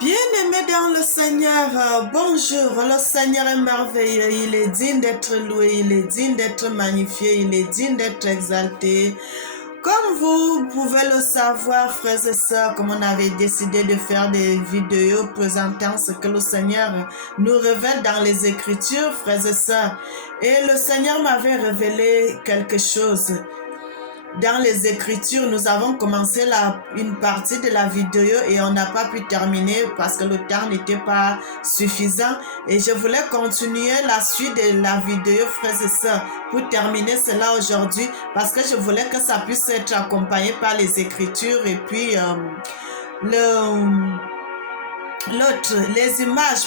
Bien-aimés dans le Seigneur, bonjour. Le Seigneur est merveilleux, il est digne d'être loué, il est digne d'être magnifié, il est digne d'être exalté. Comme vous pouvez le savoir, frères et sœurs, comme on avait décidé de faire des vidéos présentant ce que le Seigneur nous révèle dans les Écritures, frères et sœurs. Et le Seigneur m'avait révélé quelque chose. Dans les Écritures, nous avons commencé une partie de la vidéo et on n'a pas pu terminer parce que le temps n'était pas suffisant. Et je voulais continuer la suite de la vidéo, frères et sœurs, pour terminer cela aujourd'hui parce que je voulais que ça puisse être accompagné par les Écritures et puis les images,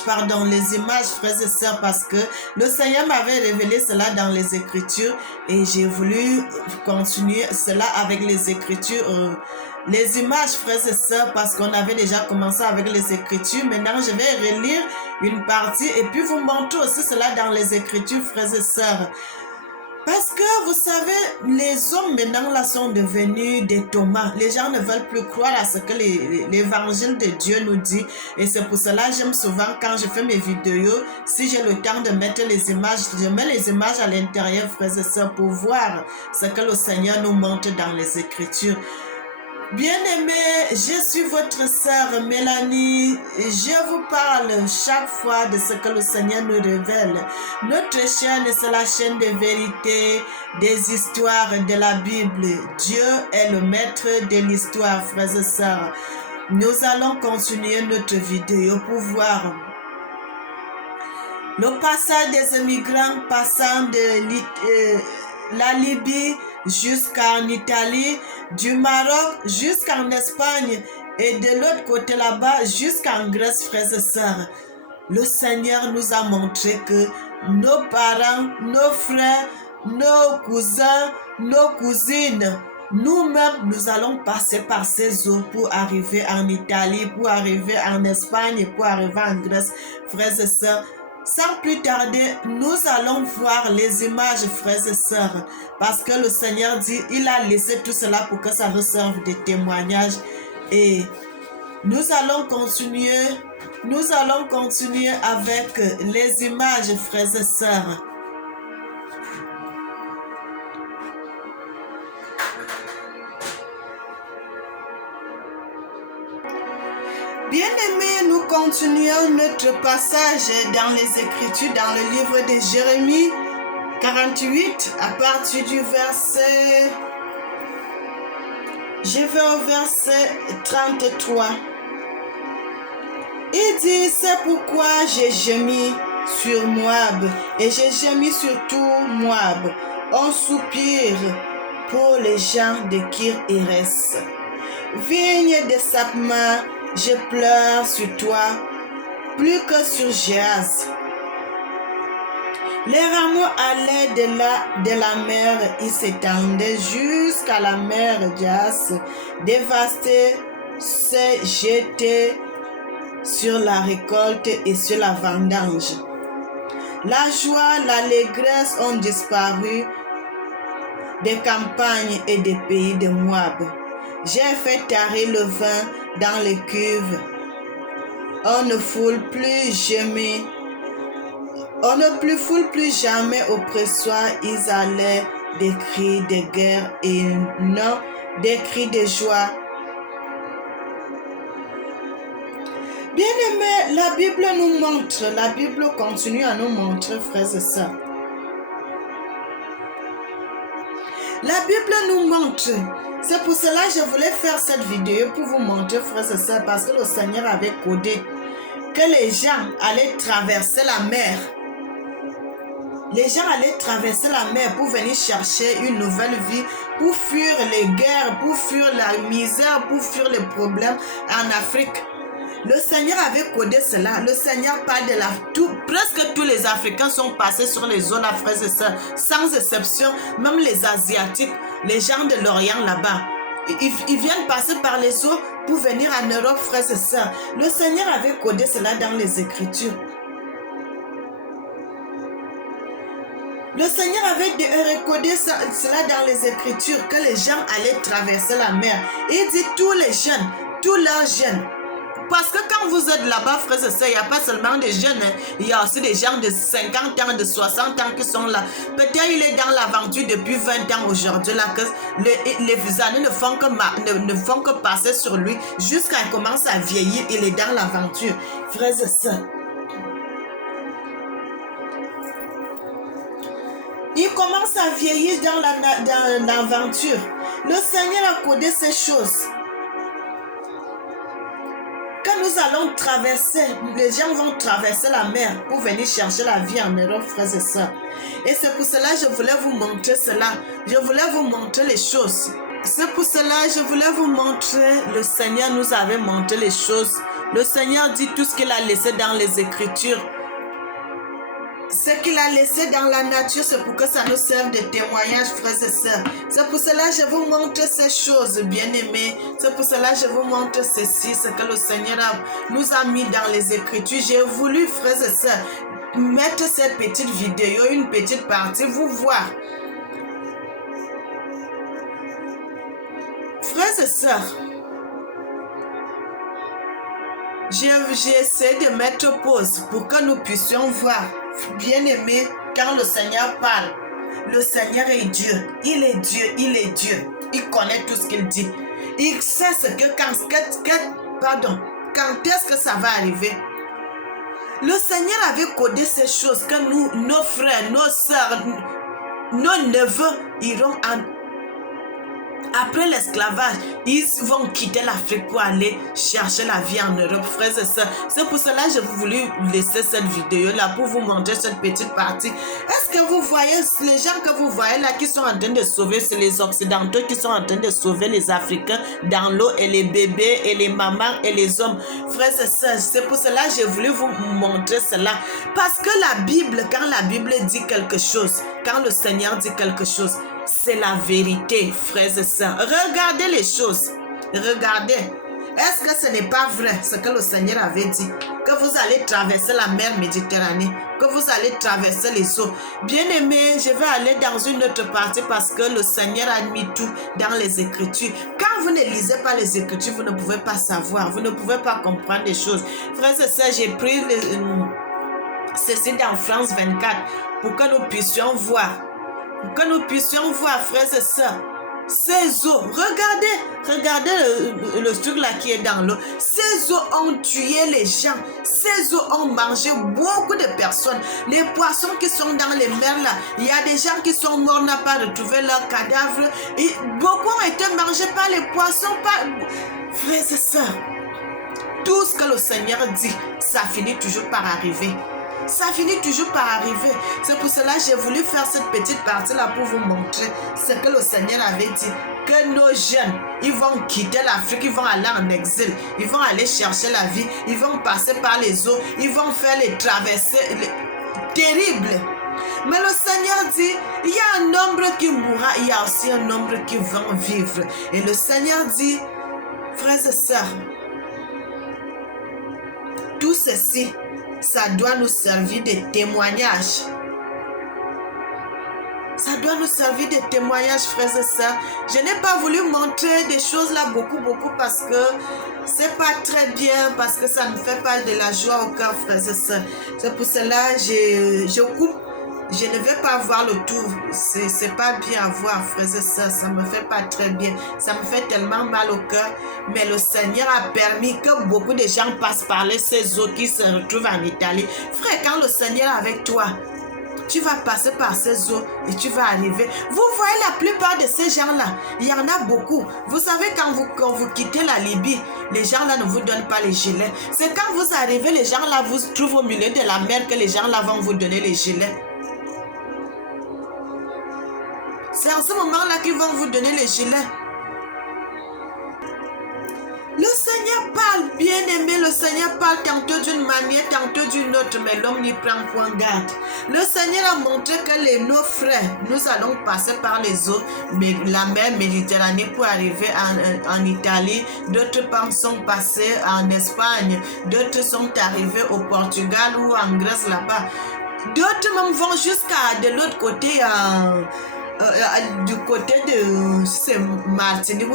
frères et sœurs, parce que le Seigneur m'avait révélé cela dans les Écritures et j'ai voulu continuer cela avec les Écritures, les images, frères et sœurs, parce qu'on avait déjà commencé avec les Écritures. Maintenant, je vais relire une partie et puis vous montrer aussi cela dans les Écritures, frères et sœurs. Parce que vous savez, les hommes maintenant là sont devenus des Thomas. Les gens ne veulent plus croire à ce que l'évangile de Dieu nous dit. Et c'est pour cela que j'aime souvent quand je fais mes vidéos, si j'ai le temps de mettre les images, je mets les images à l'intérieur, frères et sœurs, pour voir ce que le Seigneur nous montre dans les Écritures. Bien-aimés, je suis votre sœur Mélanie. Je vous parle chaque fois de ce que le Seigneur nous révèle. Notre chaîne, c'est la chaîne de vérité, des histoires de la Bible. Dieu est le maître de l'histoire, frères et sœurs. Nous allons continuer notre vidéo pour voir le passage des immigrants passant de la Libye jusqu'en Italie, du Maroc jusqu'en Espagne et de l'autre côté là-bas jusqu'en Grèce, frères et sœurs. Le Seigneur nous a montré que nos parents, nos frères, nos cousins, nos cousines, nous-mêmes, nous allons passer par ces eaux pour arriver en Italie, pour arriver en Espagne, pour arriver en Grèce, frères et sœurs. Sans plus tarder, nous allons voir les images, frères et sœurs, parce que le Seigneur dit, il a laissé tout cela pour que ça nous serve de témoignage. Et nous allons continuer avec les images, frères et sœurs. Bien-aimés, nous continuons notre passage dans les Écritures, dans le livre de Jérémie 48, à partir du verset... Je vais au verset 33. Il dit, c'est pourquoi j'ai gémi sur Moab, et j'ai gémi sur tout Moab. On soupire pour les gens de Kir-Héres. Vigne de Sapma, je pleure sur toi, plus que sur Géaz. Les rameaux allaient de la mer, ils s'étendaient jusqu'à la mer Jas, dévastés, s'est jeté sur la récolte et sur la vendange. La joie, l'allégresse ont disparu des campagnes et des pays de Moab. J'ai fait tarir le vin dans les cuves. On ne foule plus jamais. On ne foule plus jamais au pressoir. Ils allaient des cris de guerre et non des cris de joie. Bien-aimés, la Bible nous montre, la Bible continue à nous montrer, frères et sœurs. La Bible nous montre. C'est pour cela que je voulais faire cette vidéo pour vous montrer, frères et sœurs, parce que le Seigneur avait codé que les gens allaient traverser la mer. Les gens allaient traverser la mer pour venir chercher une nouvelle vie, pour fuir les guerres, pour fuir la misère, pour fuir les problèmes en Afrique. Le Seigneur avait codé cela. Le Seigneur parle de presque tous les Africains sont passés sur les eaux, là, frères et sœurs, sans exception, même les Asiatiques, les gens de l'Orient là-bas. Ils viennent passer par les eaux pour venir en Europe, frères et sœurs. Le Seigneur avait codé cela dans les Écritures. Le Seigneur avait recodé cela dans les Écritures, que les gens allaient traverser la mer. Il dit tous les jeunes, tous leurs jeunes. Parce que quand vous êtes là-bas, frères et sœurs, il n'y a pas seulement des jeunes, hein. Il y a aussi des gens de 50 ans, de 60 ans qui sont là. Peut-être il est dans l'aventure depuis 20 ans aujourd'hui, là, que les années ne font que passer sur lui. Jusqu'à il commence à vieillir, il est dans l'aventure. Frères et sœurs, il commence à vieillir dans l'aventure. Le Seigneur a codé ces choses. Quand nous allons traverser, les gens vont traverser la mer pour venir chercher la vie en Europe, frères et sœurs. Et c'est pour cela que je voulais vous montrer cela. Je voulais vous montrer les choses. C'est pour cela que je voulais vous montrer. Le Seigneur nous avait montré les choses. Le Seigneur dit tout ce qu'il a laissé dans les Écritures. Ce qu'il a laissé dans la nature, c'est pour que ça nous serve de témoignage, frères et sœurs. C'est pour cela que je vous montre ces choses, bien-aimés. C'est pour cela que je vous montre ceci, ce que le Seigneur nous a mis dans les Écritures. J'ai voulu, frères et sœurs, mettre cette petite vidéo, une petite partie, vous voir. Frères et sœurs, j'ai essayé de mettre pause pour que nous puissions voir. Bien-aimé, quand le Seigneur parle, le Seigneur est Dieu. Il est Dieu, il est Dieu. Il connaît tout ce qu'il dit. Il sait ce que quand est-ce que ça va arriver. Le Seigneur avait codé ces choses que nous, nos frères, nos sœurs, nos neveux iront après l'esclavage, ils vont quitter l'Afrique pour aller chercher la vie en Europe, frères et sœurs. C'est pour cela que j'ai voulu laisser cette vidéo-là pour vous montrer cette petite partie. Est-ce que vous voyez les gens que vous voyez là qui sont en train de sauver, c'est les Occidentaux qui sont en train de sauver les Africains dans l'eau et les bébés et les mamans et les hommes. Frères et sœurs, c'est pour cela que j'ai voulu vous montrer cela. Parce que la Bible, quand la Bible dit quelque chose, quand le Seigneur dit quelque chose, c'est la vérité, frères et sœurs. Regardez les choses. Regardez. Est-ce que ce n'est pas vrai ce que le Seigneur avait dit? Que vous allez traverser la mer Méditerranée, que vous allez traverser les eaux. Bien-aimés, je vais aller dans une autre partie parce que le Seigneur a mis tout dans les Écritures. Quand vous ne lisez pas les Écritures, vous ne pouvez pas savoir, vous ne pouvez pas comprendre les choses. Frères et sœurs, j'ai pris ceci dans France 24 pour que nous puissions voir. Pour que nous puissions voir, frères et sœurs, ces eaux. Regardez le truc là qui est dans l'eau. Ces eaux ont tué les gens. Ces eaux ont mangé beaucoup de personnes. Les poissons qui sont dans les mers là, il y a des gens qui sont morts, n'a pas retrouvé leurs cadavres. Et beaucoup ont été mangés par les poissons. Frères et sœurs, tout ce que le Seigneur dit, ça finit toujours par arriver. Ça finit toujours par arriver. C'est pour cela que j'ai voulu faire cette petite partie-là pour vous montrer ce que le Seigneur avait dit. Que nos jeunes, ils vont quitter l'Afrique, ils vont aller en exil. Ils vont aller chercher la vie. Ils vont passer par les eaux. Ils vont faire les traversées terribles. Mais le Seigneur dit, il y a un nombre qui mourra, il y a aussi un nombre qui va vivre. Et le Seigneur dit, frères et sœurs, tout ceci, ça doit nous servir de témoignage. Ça doit nous servir de témoignage, frères et sœurs. Je n'ai pas voulu montrer des choses là beaucoup parce que c'est pas très bien, parce que ça ne fait pas de la joie au cœur, frères et sœurs. C'est pour cela que je coupe. Je ne vais pas voir le tout. C'est pas bien à voir, frères et sœurs. Ça me fait pas très bien. Ça me fait tellement mal au cœur. Mais le Seigneur a permis que beaucoup de gens passent par ces eaux qui se retrouvent en Italie. Frère, quand le Seigneur est avec toi, tu vas passer par ces eaux et tu vas arriver. Vous voyez la plupart de ces gens-là, il y en a beaucoup. Vous savez, quand vous quittez la Libye, les gens-là ne vous donnent pas les gilets. C'est quand vous arrivez, les gens-là vous trouvent au milieu de la mer que les gens-là vont vous donner les gilets. C'est en ce moment-là qu'ils vont vous donner les gilets. Le Seigneur parle, bien-aimé, le Seigneur parle tantôt d'une manière, tantôt d'une autre, mais l'homme n'y prend point garde. Le Seigneur a montré que nos frères, nous allons passer par les eaux, mais la mer Méditerranée pour arriver en Italie. D'autres sont passés en Espagne, d'autres sont arrivés au Portugal ou en Grèce là-bas. D'autres même vont jusqu'à de l'autre côté du côté de Martinique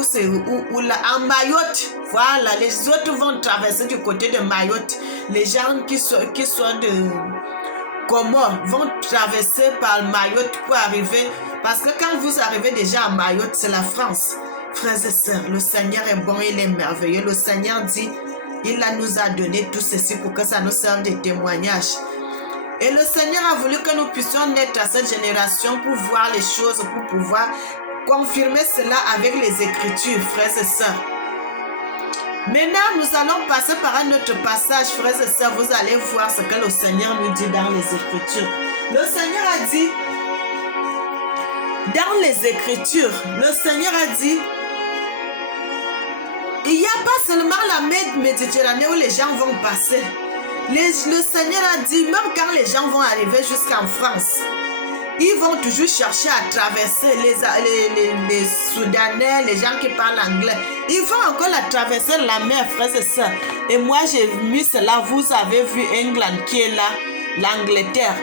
ou là, en Mayotte. Voilà, les autres vont traverser du côté de Mayotte. Les gens qui sont de Comores vont traverser par Mayotte pour arriver. Parce que quand vous arrivez déjà à Mayotte, c'est la France. Frères et sœurs, le Seigneur est bon, il est merveilleux. Le Seigneur dit, il nous a donné tout ceci pour que ça nous serve de témoignage. Et le Seigneur a voulu que nous puissions naître à cette génération pour voir les choses, pour pouvoir confirmer cela avec les Écritures, frères et sœurs. Maintenant, nous allons passer par un autre passage, frères et sœurs. Vous allez voir ce que le Seigneur nous dit dans les Écritures. Le Seigneur a dit, dans les Écritures, le Seigneur a dit, il n'y a pas seulement la mer Méditerranée où les gens vont passer. Le Seigneur a dit, même quand les gens vont arriver jusqu'en France, ils vont toujours chercher à traverser les Soudanais, les gens qui parlent anglais. Ils vont encore la traverser la mer, frères et sœurs. Et moi, j'ai mis cela, vous avez vu England qui est là, l'Angleterre.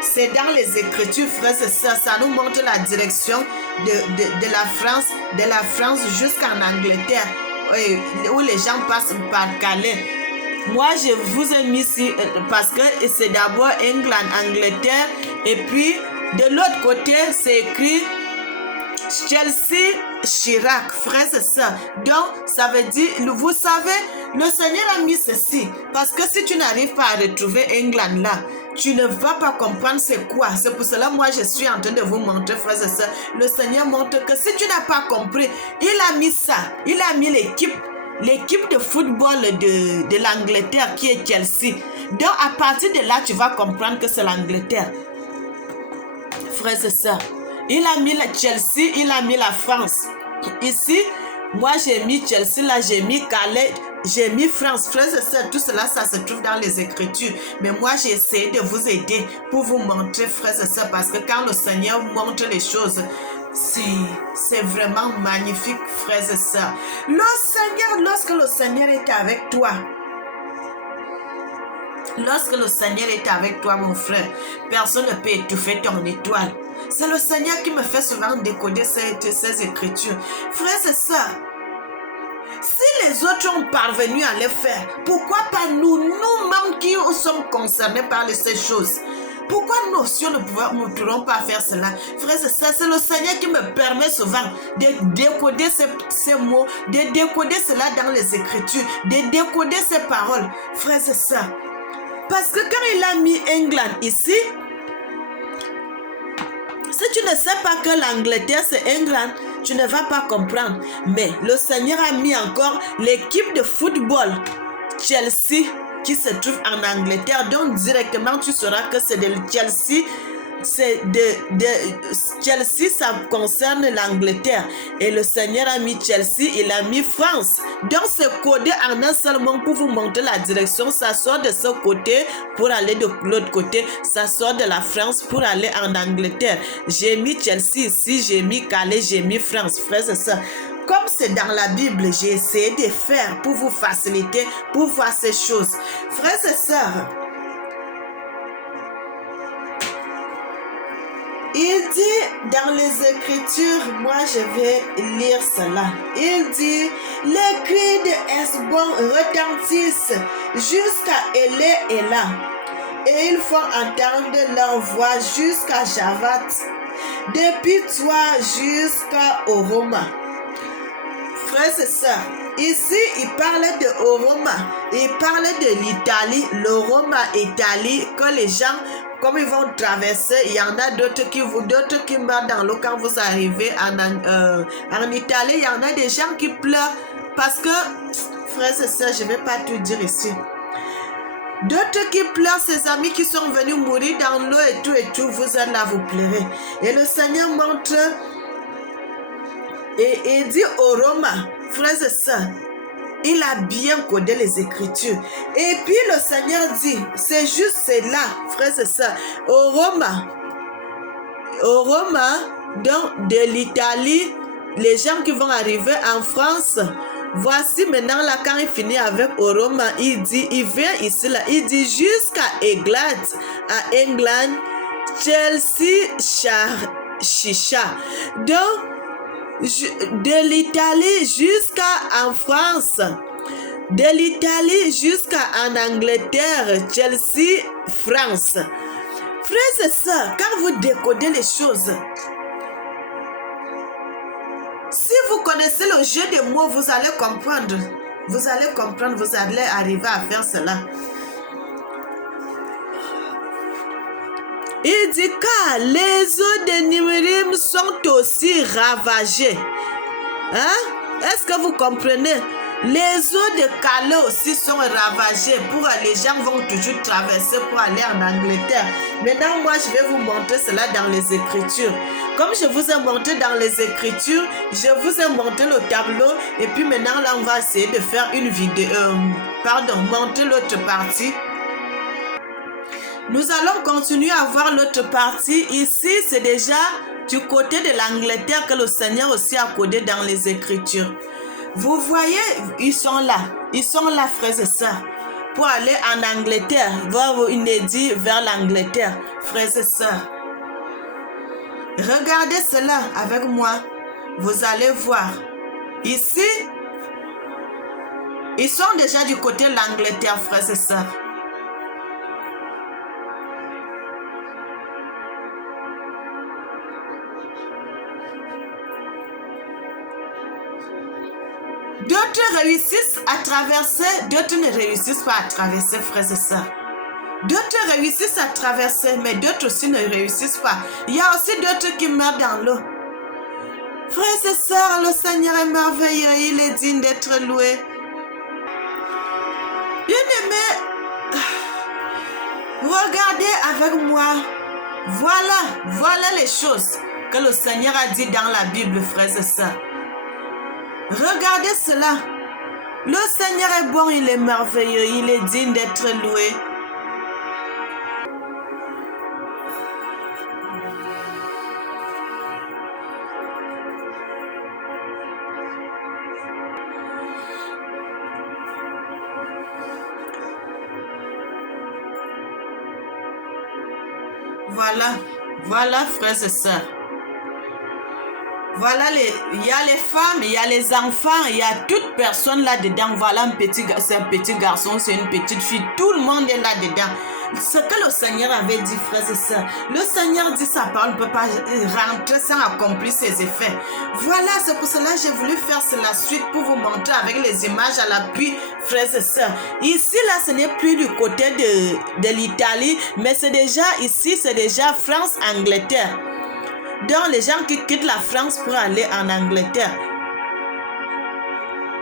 C'est dans les Écritures, frères et sœurs. Ça nous montre la direction de la France jusqu'en Angleterre, où les gens passent par Calais. Moi, je vous ai mis ici parce que c'est d'abord England, Angleterre, et puis de l'autre côté, c'est écrit Chelsea, Chirac, frères et sœurs. Donc, ça veut dire, vous savez, le Seigneur a mis ceci. Parce que si tu n'arrives pas à retrouver England là, tu ne vas pas comprendre c'est quoi. C'est pour cela, moi, je suis en train de vous montrer, frères et sœurs. Le Seigneur montre que si tu n'as pas compris, il a mis ça. Il a mis l'équipe de football de l'Angleterre qui est Chelsea. Donc, à partir de là, tu vas comprendre que c'est l'Angleterre. Frères et sœurs, il a mis la Chelsea, il a mis la France. Ici, moi, j'ai mis Chelsea, là, j'ai mis Calais, j'ai mis France. Frères et sœurs, tout cela, ça se trouve dans les Écritures. Mais moi, j'ai essayé de vous aider pour vous montrer, frères et sœurs, parce que quand le Seigneur montre les choses, c'est vraiment magnifique, frères et sœurs. Le Seigneur, lorsque le Seigneur est avec toi, mon frère, personne ne peut étouffer ton étoile. C'est le Seigneur qui me fait souvent décoder ces Écritures. Frères et sœurs, si les autres ont parvenu à les faire, pourquoi pas nous-mêmes qui sommes concernés par ces choses? Pourquoi nous aussi ne pourrons pas faire cela? Frères et sœurs, c'est le Seigneur qui me permet souvent de décoder ces mots, de décoder cela dans les Écritures, de décoder ces paroles. Frères et sœurs, parce que quand il a mis England ici, si tu ne sais pas que l'Angleterre c'est England, tu ne vas pas comprendre. Mais le Seigneur a mis encore l'équipe de football Chelsea qui se trouve en Angleterre. Donc directement tu sauras que c'est de Chelsea. Chelsea, ça concerne l'Angleterre. Et le Seigneur a mis Chelsea, il a mis France. Donc c'est codé en un seul mot pour vous montrer la direction. Ça sort de ce côté pour aller de l'autre côté. Ça sort de la France pour aller en Angleterre. J'ai mis Chelsea ici, j'ai mis Calais, j'ai mis France. Frères et sœurs, comme c'est dans la Bible, j'ai essayé de faire pour vous faciliter, pour voir ces choses. Frères et sœurs, il dit dans les Écritures, moi je vais lire cela. Il dit, les cris de Hesbon retentissent jusqu'à Élé et là, et ils font entendre leur voix jusqu'à Javat, depuis toi jusqu'à Oroma. Frères et sœurs, ici il parle de Oroma, il parle de l'Italie, l'Oroma Italie, que les gens, comme ils vont traverser, il y en a d'autres qui meurent dans l'eau quand vous arrivez en Italie. Il y en a des gens qui pleurent parce que, frères et sœurs, je ne vais pas tout dire ici. D'autres qui pleurent, ces amis qui sont venus mourir dans l'eau et tout, vous êtes là, vous pleurez. Et le Seigneur montre et il dit au Roma, frères et sœurs, il a bien codé les Écritures. Et puis le Seigneur dit, c'est là, frères et sœurs, au Roma, donc de l'Italie, les gens qui vont arriver en France, voici maintenant là, quand il finit avec Roma, il dit, il vient ici là, il dit jusqu'à England, Chelsea, chicha. Donc, de l'Italie jusqu'en France, de l'Italie jusqu'en Angleterre, Chelsea, France. Frères et sœurs, quand vous décodez les choses, si vous connaissez le jeu des mots, vous allez comprendre. Vous allez comprendre, vous allez arriver à faire cela. Il dit car les eaux de Nimrim sont aussi ravagées. Hein? Est-ce que vous comprenez? Les eaux de Calais aussi sont ravagées. Les gens vont toujours traverser pour aller en Angleterre. Maintenant, moi, je vais vous montrer cela dans les Écritures. Comme je vous ai montré dans les Écritures, je vous ai montré le tableau. Et puis maintenant, là, on va essayer de faire une vidéo. Montrer l'autre partie. Nous allons continuer à voir l'autre partie. Ici, c'est déjà du côté de l'Angleterre que le Seigneur aussi a codé dans les Écritures. Vous voyez, ils sont là, frères et sœurs, pour aller en Angleterre, voir une édit vers l'Angleterre, frères et sœurs. Regardez cela avec moi, vous allez voir. Ici, ils sont déjà du côté de l'Angleterre, frères et sœurs. D'autres réussissent à traverser, d'autres ne réussissent pas à traverser, frères et sœurs. D'autres réussissent à traverser, mais d'autres aussi ne réussissent pas. Il y a aussi d'autres qui meurent dans l'eau. Frères et sœurs, le Seigneur est merveilleux, il est digne d'être loué. Bien-aimés, regardez avec moi. Voilà les choses que le Seigneur a dit dans la Bible, frères et sœurs. Regardez cela. Le Seigneur est bon, il est merveilleux, il est digne d'être loué. Voilà, frères et sœurs. Voilà, il y a les femmes, il y a les enfants, il y a toute personne là-dedans. Voilà, c'est un petit garçon, c'est une petite fille. Tout le monde est là-dedans. Ce que le Seigneur avait dit, frères et sœurs, le Seigneur dit sa parole ne peut pas rentrer sans accomplir ses effets. Voilà, c'est pour cela que j'ai voulu faire la suite pour vous montrer avec les images à l'appui, frères et sœurs. Ici, là, ce n'est plus du côté de l'Italie, mais c'est déjà ici, c'est déjà France-Angleterre. Donc, les gens qui quittent la France pour aller en Angleterre.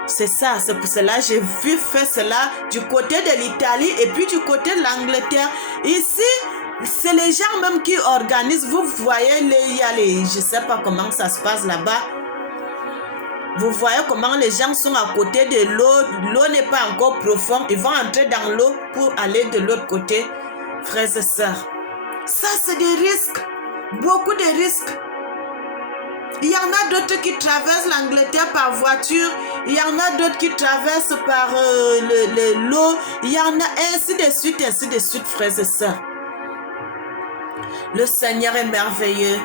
C'est ça, c'est pour cela que j'ai vu faire cela du côté de l'Italie et puis du côté de l'Angleterre. Ici, c'est les gens même qui organisent. Vous voyez, il y a je ne sais pas comment ça se passe là-bas. Vous voyez comment les gens sont à côté de l'eau. L'eau n'est pas encore profonde. Ils vont entrer dans l'eau pour aller de l'autre côté, frères et sœurs. Ça, c'est des risques. Beaucoup de risques. Il y en a d'autres qui traversent l'Angleterre par voiture. Il y en a d'autres qui traversent par l'eau. Il y en a ainsi de suite, frères et sœurs. Le Seigneur est merveilleux.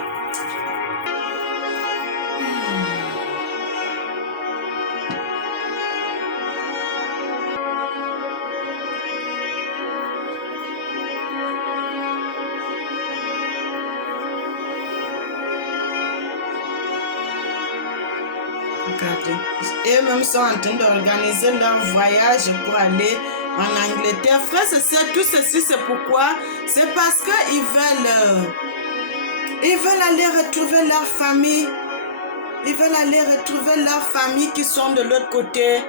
Regardez. Eux-mêmes sont en train d'organiser leur voyage pour aller en Angleterre. Frères et sœurs, tout ceci, c'est pourquoi? C'est parce qu'ils veulent aller retrouver leur famille. Ils veulent aller retrouver leur famille qui sont de l'autre côté.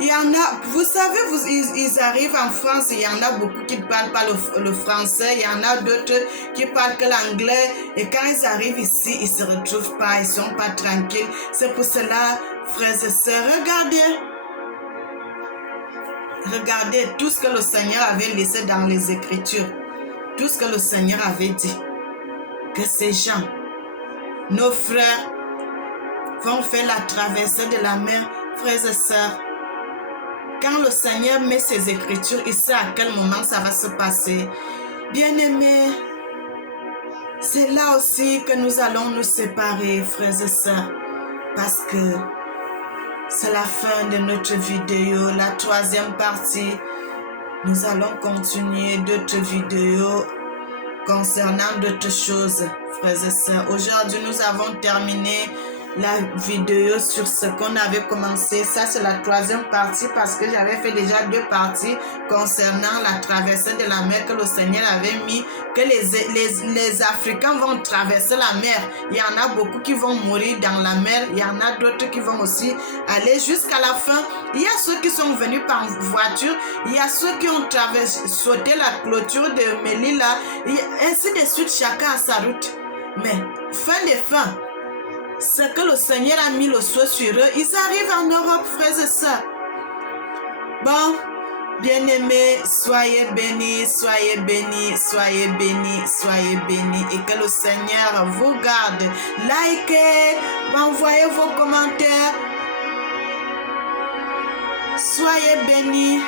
Il y en a, vous savez, ils arrivent en France, il y en a beaucoup qui ne parlent pas le français, il y en a d'autres qui parlent que l'anglais. Et quand ils arrivent ici, ils ne se retrouvent pas, ils ne sont pas tranquilles. C'est pour cela, frères et sœurs, regardez tout ce que le Seigneur avait laissé dans les Écritures. Tout ce que le Seigneur avait dit. Que ces gens, nos frères, vont faire la traversée de la mer, frères et sœurs. Quand le Seigneur met ses Écritures, il sait à quel moment ça va se passer. Bien-aimés, C'est là aussi que nous allons nous séparer, frères et sœurs, parce que c'est la fin de notre vidéo, la troisième partie. Nous allons continuer d'autres vidéos concernant d'autres choses, frères et sœurs. Aujourd'hui, nous avons terminé la vidéo sur ce qu'on avait commencé. Ça, c'est la troisième partie parce que j'avais fait déjà 2 parties concernant la traversée de la mer que le Seigneur avait mis, que les Africains vont traverser la mer. Il y en a beaucoup qui vont mourir dans la mer. Il y en a d'autres qui vont aussi aller jusqu'à la fin. Il y a ceux qui sont venus par voiture. Il y a ceux qui ont sauté la clôture de Melilla. Ainsi de suite, chacun a sa route. Mais fin des fins, ce que le Seigneur a mis le souhait sur eux, ils arrivent en Europe, frères et sœurs. Bon, bien-aimés, soyez bénis, soyez bénis, soyez bénis, soyez bénis. Et que le Seigneur vous garde. Likez, envoyez vos commentaires. Soyez bénis.